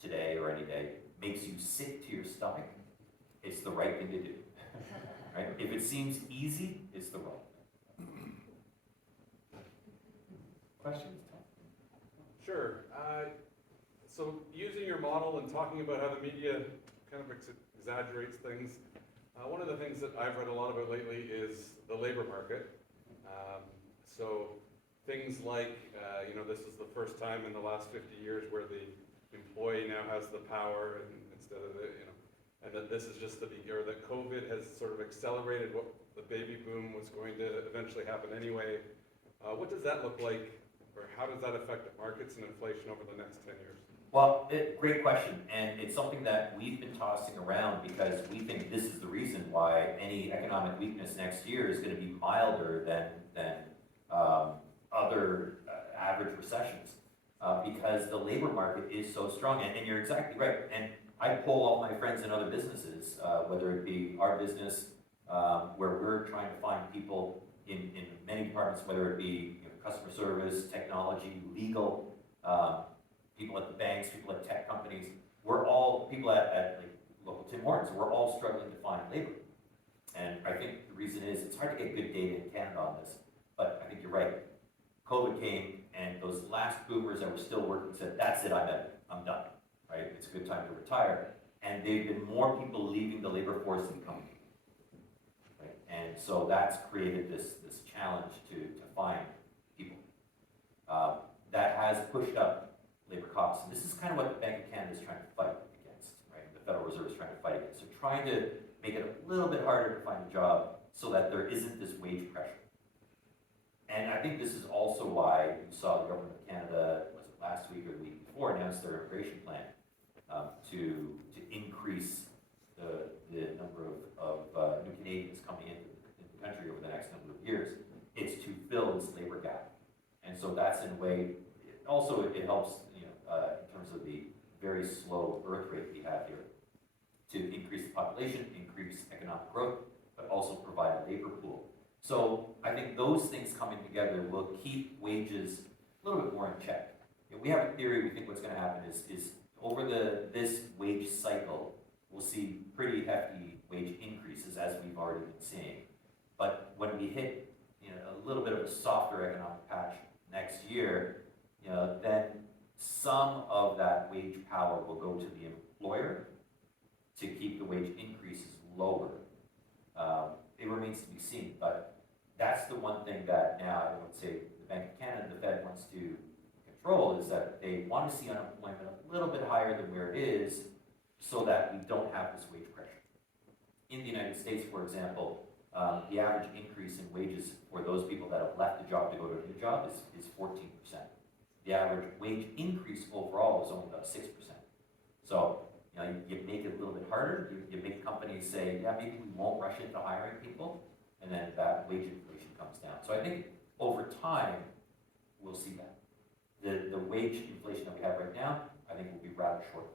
today or any day makes you sick to your stomach, it's the right thing to do. Right? If it seems easy, it's the wrong thing. Questions? Sure. So using your model and talking about how the media kind of exaggerates things, one of the things that I've read a lot about lately is the labor market. So things like, this is the first time in the last 50 years where the employee now has the power instead of and that this is just or that COVID has sort of accelerated what the baby boom was going to eventually happen anyway. What does that look like, or how does that affect the markets and inflation over the next 10 years? Well, great question, and it's something that we've been tossing around because we think this is the reason why any economic weakness next year is going to be milder than other average recessions. because the labor market is so strong. And you're exactly right. And I poll all my friends in other businesses, whether it be our business, where we're trying to find people in many departments, whether it be customer service, technology, legal, people at the banks, people at tech companies. We're all, people at like local Tim Hortons, we're all struggling to find labor. And I think the reason is, it's hard to get good data in Canada on this, but I think you're right. COVID came, and those last boomers that were still working said, that's it, I'm done, right? It's a good time to retire. And they've been more people leaving the labor force than coming. Right? And so that's created this challenge to find people. That has pushed up labor costs. And this is kind of what the Bank of Canada is trying to fight against, right? The Federal Reserve is trying to fight against. They're trying to make it a little bit harder to find a job so that there isn't this wage pressure. And I think this is also why you saw the government of Canada, was it last week or the week before, announced their immigration plan to increase the number of new Canadians coming into the country over the next number of years. It's to fill this labor gap. And so that's in a way, also it helps in terms of the very slow birth rate we have here, to increase the population, increase economic growth, but also provide a labor pool. So I think those things coming together will keep wages a little bit more in check. We have a theory, we think what's going to happen is over this wage cycle, we'll see pretty hefty wage increases, as we've already been seeing. But when we hit a little bit of a softer economic patch next year, then some of that wage power will go to the employer to keep the wage increases lower. It remains to be seen, but that's the one thing that now I would say the Bank of Canada and the Fed wants to control, is that they want to see unemployment a little bit higher than where it is, so that we don't have this wage pressure. In the United States, for example, the average increase in wages for those people that have left the job to go to a new job is 14%. The average wage increase overall is only about 6%. So you make it a little bit harder. You make companies say, yeah, maybe we won't rush into hiring people, and then that wage inflation comes down. So I think over time, we'll see that. The wage inflation that we have right now, I think will be rather short.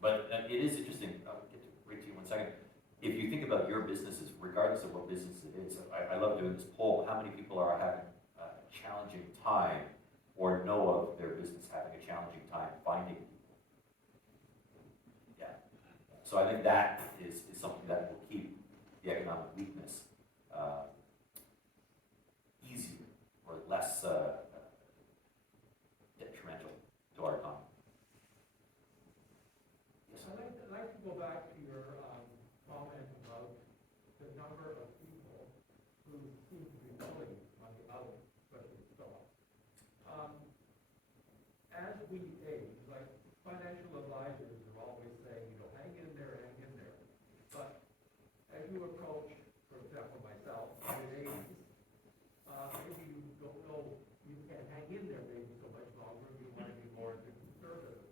But it is interesting. I'll get right to you in 1 second. If you think about your businesses, regardless of what business it is, I love doing this poll. How many people are having a challenging time or know of their business having a challenging time finding people? Yeah. So I think that is something that will keep the economic weakness easier or less detrimental to our economy. I'd like to go back to your comment about the number of people who seem to be pulling money out, especially stock. As we age, like financial advisors are always saying, hang in there, hang in there. But as you approach, for example, myself, mid-80s, maybe you don't know, you can't hang in there maybe so much longer, you want to be more conservative.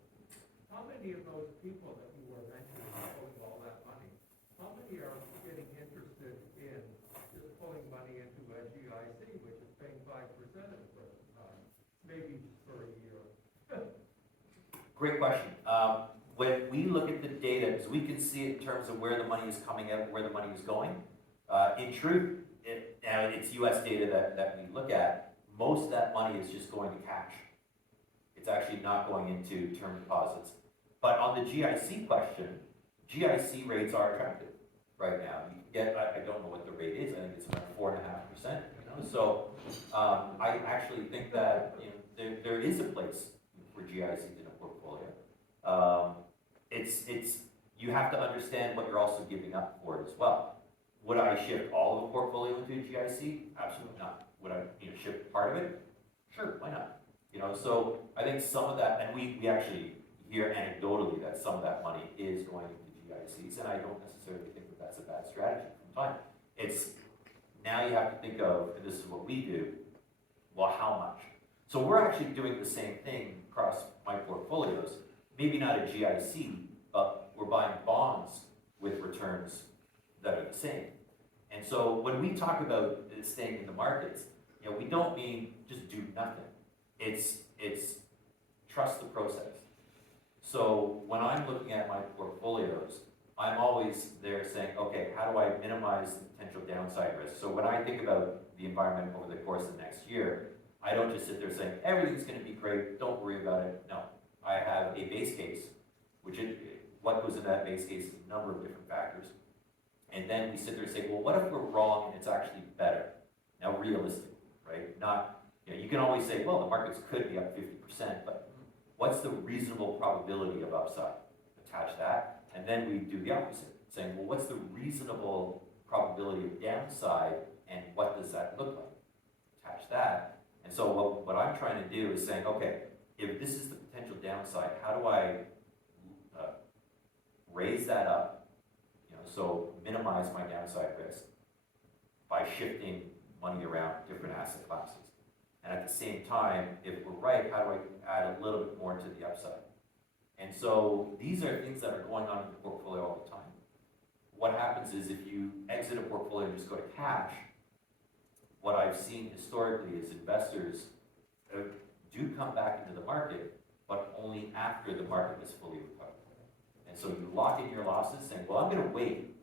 How many of those people that you were mentioning pulling all that money, how many are getting interested in just pulling money into a GIC, which is paying 5% at the present time, maybe for a year? Great question. When we look at the data, because we can see it in terms of where the money is coming out, where the money is going, in truth, it's U.S. data that we look at, most of that money is just going to cash. It's actually not going into term deposits. But on the GIC question, GIC rates are attractive right now. You can get, I don't know what the rate is, I think it's about 4.5%. So I actually think that there is a place for GICs in a portfolio. You have to understand what you're also giving up for it as well. Would I shift all of the portfolio into a GIC? Absolutely not. Would I shift part of it? Sure, why not? So I think some of that, and we actually hear anecdotally that some of that money is going into GICs, and I don't necessarily think that that's a bad strategy from time. It's, now you have to think of, and this is what we do, well, how much? So we're actually doing the same thing across my portfolios. Maybe not a GIC, but we're buying bonds with returns that are the same. And so when we talk about staying in the markets, we don't mean just do nothing. it's trust the process. So when I'm looking at my portfolios, I'm always there saying, okay, how do I minimize the potential downside risk? So when I think about the environment over the course of the next year, I don't just sit there saying, everything's gonna be great, don't worry about it. No, I have a base case, what goes in that base case is a number of different factors. And then we sit there and say, well, what if we're wrong and it's actually better? Now, realistically, right? Not, you can always say, well, the markets could be up 50%, but what's the reasonable probability of upside? Attach that, and then we do the opposite, saying, well, what's the reasonable probability of downside, and what does that look like? Attach that, and so what I'm trying to do is saying, okay, if this is the potential downside, how do I raise that up, so minimize my downside risk by shifting money around different asset classes. And at the same time, if we're right, how do I add a little bit more to the upside? And so these are things that are going on in the portfolio all the time. What happens is if you exit a portfolio and just go to cash, what I've seen historically is investors do come back into the market, but only after the market is fully recovered. And so you lock in your losses saying, well, I'm going to wait,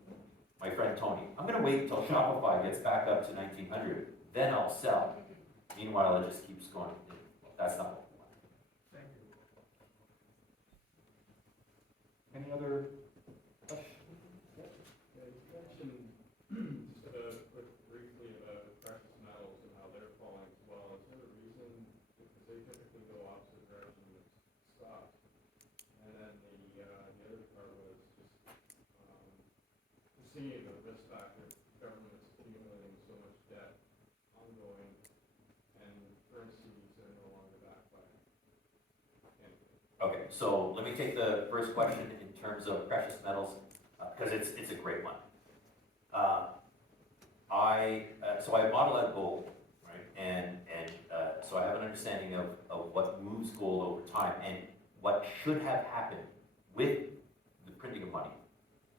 my friend Tony, I'm going to wait until Shopify gets back up to 1900, then I'll sell. Meanwhile, it just keeps going. That's not what we want. Thank you. Any other questions? Yeah, you mentioned just briefly about precious metals and how they're falling as well. Is there a reason? Because they typically go opposite direction with stocks. And then the other part was just seeing the risk factor. Governments accumulating so much debt, ongoing, and currencies are no longer backed by anything. Okay, so let me take the first question in terms of precious metals, because it's a great one. So I model out gold, right? And so I have an understanding of what moves gold over time and what should have happened with the printing of money.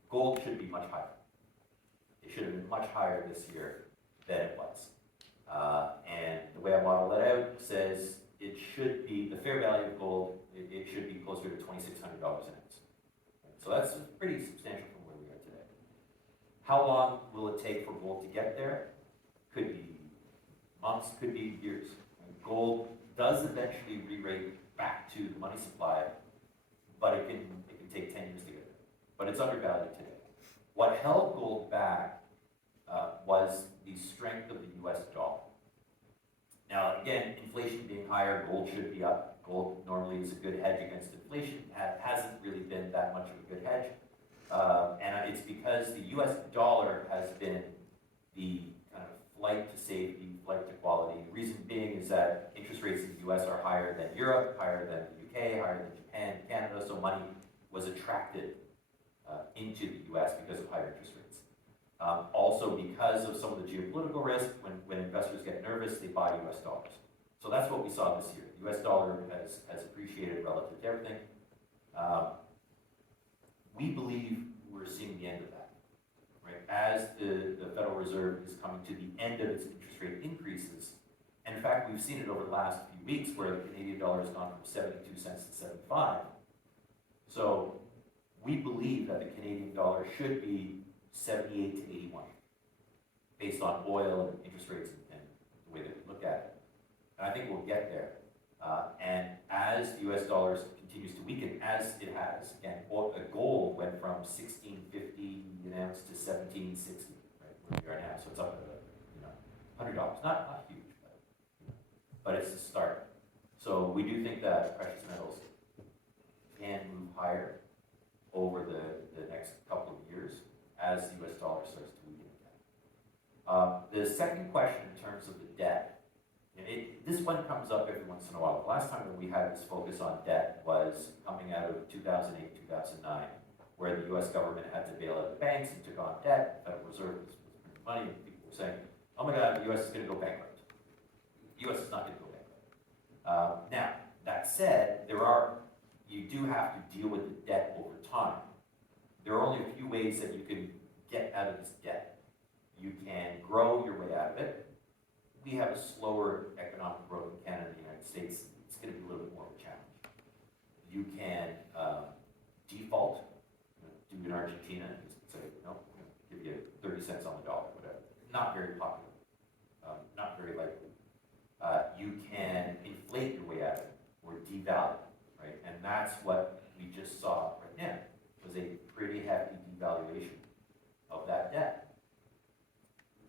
Gold should be much higher. It should have been much higher this year than it was. And the way I model that out says it should be, the fair value of gold, it should be closer to $2,600 an ounce. So that's pretty substantial from where we are today. How long will it take for gold to get there? Could be months, could be years. And gold does eventually re-rate back to the money supply, but it can take 10 years to get there. But it's undervalued today. What held gold back was the strength of the US dollar. Now, again, inflation being higher, gold should be up. Gold normally is a good hedge against inflation. It hasn't really been that much of a good hedge. And it's because the US dollar has been the kind of flight to safety, flight to quality. The reason being is that interest rates in the US are higher than Europe, higher than the UK, higher than Japan, Canada, so money was attracted into the US because of higher interest rates. Also because of some of the geopolitical risk, when investors get nervous, they buy US dollars. So that's what we saw this year. The US dollar has appreciated relative to everything. We believe we're seeing the end of that, right? As the Federal Reserve is coming to the end of its interest rate increases, and in fact, we've seen it over the last few weeks where the Canadian dollar has gone from 72 cents to 75. So we believe that the Canadian dollar should be 78 to 81, based on oil and interest rates and the way that we look at it. And I think we'll get there. And as the US dollar continues to weaken, as it has, again, gold went from $16.50 an ounce to $17.60, right, where we are now. So it's up to $100. Not huge, but it's a start. So we do think that precious metals can move higher over the next couple of years as the US dollar starts to weaken again. The second question in terms of the debt, this one comes up every once in a while. The last time that we had this focus on debt was coming out of 2008, 2009, where the US government had to bail out the banks and took on debt. The Federal Reserve was printing money, and people were saying, oh my God, the US is going to go bankrupt. The US is not going to go bankrupt. Now, that said, you do have to deal with the debt over time. There are only a few ways that you can get out of this debt. You can grow your way out of it, we have a slower economic growth in Canada and the United States, it's gonna be a little bit more of a challenge. You can default, do in Argentina, and just say, no, I'm gonna give you 30 cents on the dollar, whatever. Not very popular, not very likely. You can inflate your way out of it, or devalue, right? And that's what we just saw right now, was a pretty hefty devaluation of that debt.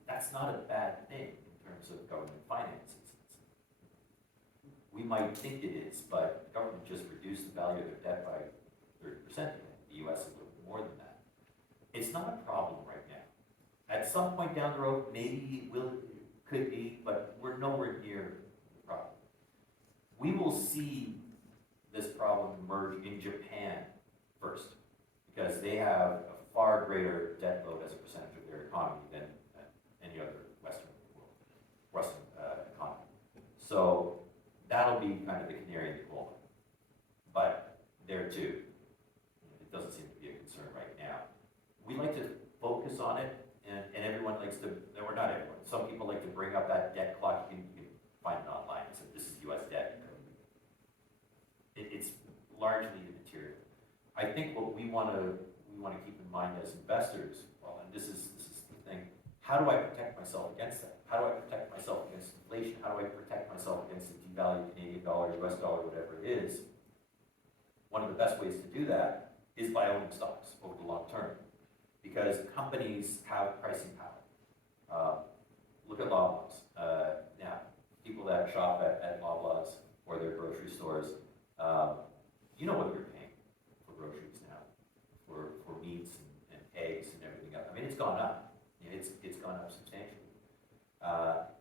That's not a bad thing in terms of government finances. We might think it is, but the government just reduced the value of their debt by 30%. The US is a little bit more than that. It's not a problem right now. At some point down the road, maybe it could be, but we're nowhere near the problem. We will see this problem emerge in Japan first, because they have a far greater debt load as a percentage of their economy than any other Western economy. So that'll be kind of the canary in the coal mine. But there too, it doesn't seem to be a concern right now. We like to focus on it, and everyone likes to, no, not everyone, some people like to bring up that debt clock. You can find it online. It says, this is US debt. It's largely immaterial. I think what we want to keep in mind as investors, well, and this is the thing, how do I protect myself against that? How do I protect myself against inflation? How do I protect myself against the devalued Canadian dollar, US dollar, whatever it is? One of the best ways to do that is by owning stocks over the long term, because companies have pricing power. Look at Loblaws. Now, people that shop at Loblaws or their grocery stores, you know what you're paying for groceries now, for meats and eggs and everything else. I mean, it's gone up. It's gone up substantially.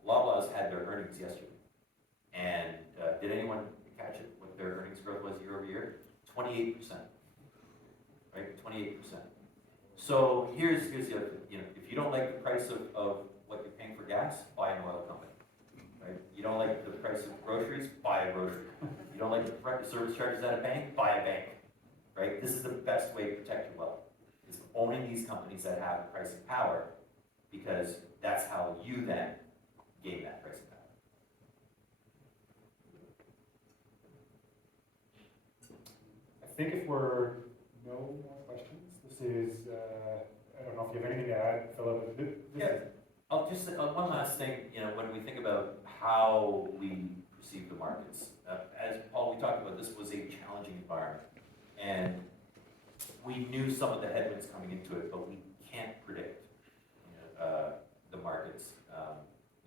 Loblaws had their earnings yesterday, and did anyone catch it? What their earnings growth was year over year? 28%. Right, 28%. So here's the other thing. If you don't like the price of what you're paying for gas, buy an oil company. Right? You don't like the price of groceries, buy a grocery company. You don't like the service charges at a bank, buy a bank. Right? This is the best way to protect your wealth, is owning these companies that have the pricing power, because that's how you then gain that pricing power. I think if we're no more questions, this is, I don't know if you have anything to add, Philip. Yeah. I'll just one last thing. When we think about how we perceive the markets, as Paul, we talked about, this was a challenging environment, and we knew some of the headwinds coming into it, but we can't predict the markets.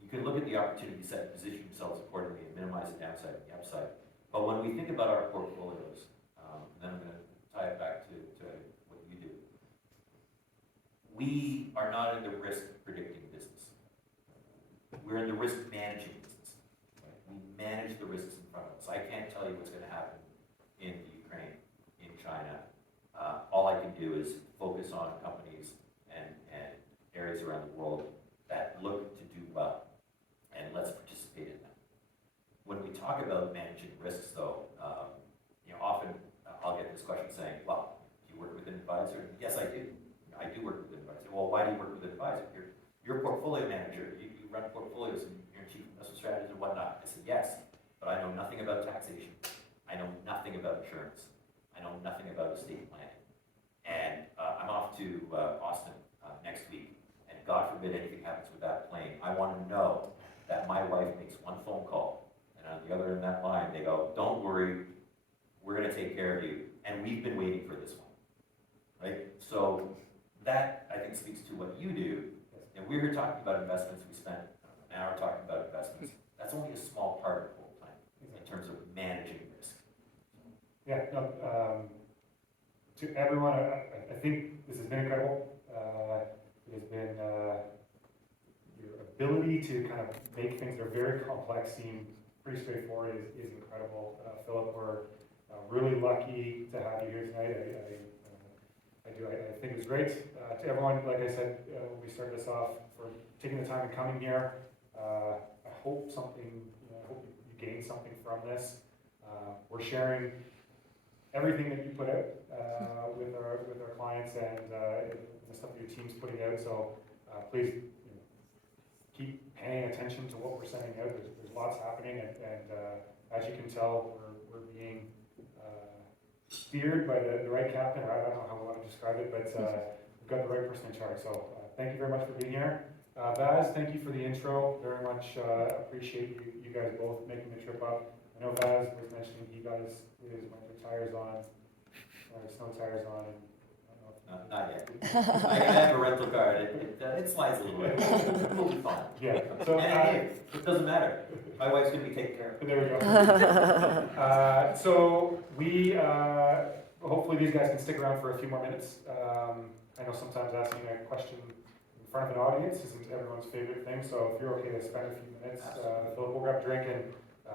You can look at the opportunity set and position yourselves accordingly and minimize the downside and the upside. But when we think about our portfolios, and then I'm going to tie it back to what you do. We are not in the risk predicting business. We're in the risk managing business. Right? We manage the risks in front of us. I can't tell you what's going to happen in the Ukraine, in China. All I can do is focus on companies and areas around the world that look to do well, and let's participate in them. When we talk about managing risks, though, often I'll get this question saying, well, do you work with an advisor? Yes, I do. I do work with an advisor. Well, why do you work with an advisor? You're a portfolio manager. You run portfolios, and you're chief investment strategist and whatnot. I said, yes, but I know nothing about taxation. I know nothing about insurance. I know nothing about estate planning. And I'm off to Austin next week, and God forbid anything happens with that plane. I want to know that my wife makes one phone call, and on the other end of that line, they go, don't worry, we're going to take care of you. And we've been waiting for this one, right? So that, I think, speaks to what you do. And we're here talking about investments. We spent an hour talking about investments. That's only a small part of the whole plan in terms of managing risk. Yeah, no, to everyone, I think this has been incredible. It has been your ability to kind of make things that are very complex seem pretty straightforward is incredible. Philip, we're really lucky to have you here tonight. I think it was great. To everyone, like I said, we started this off, for taking the time and coming here. I hope I hope you gained something from this. We're sharing everything that you put out with our clients and the stuff that your team's putting out. So please keep paying attention to what we're sending out. There's lots happening, and as you can tell, we're being steered by the right captain, or I don't know how I want to describe it, but we've got the right person in charge. So thank you very much for being here. Vaz, thank you for the intro. Very much appreciate you guys both making the trip up. I know Vaz was mentioning he got his winter tires on, or snow tires on, and I don't know. Not yet. I have a rental car, it slides a little bit. We'll be fine. Yeah. So And again, it doesn't matter. My wife's gonna be taken care of. there we go. So we hopefully these guys can stick around for a few more minutes. I know sometimes asking a question in front of an audience isn't everyone's favorite thing, so if you're okay to spend a few minutes, Philip, we'll grab a drink, and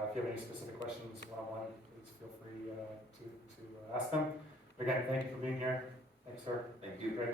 if you have any specific questions one-on-one, please feel free to ask them. Again, thank you for being here. Thanks, sir. Thank you. Great.